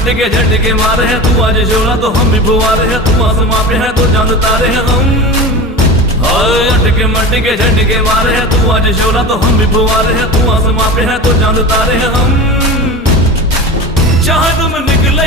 के झटके मारे हैं, तू आज शोला तो हम भी फुवारे हैं, तू आसमां पे है तो चांद तारे हैं हम। हाय अटके के झटके मारे हैं, तू आज शोला तो हम भी फुवारे हैं, तू आसमां पे है तो चांद तारे हैं हम। चाहे तुम निकले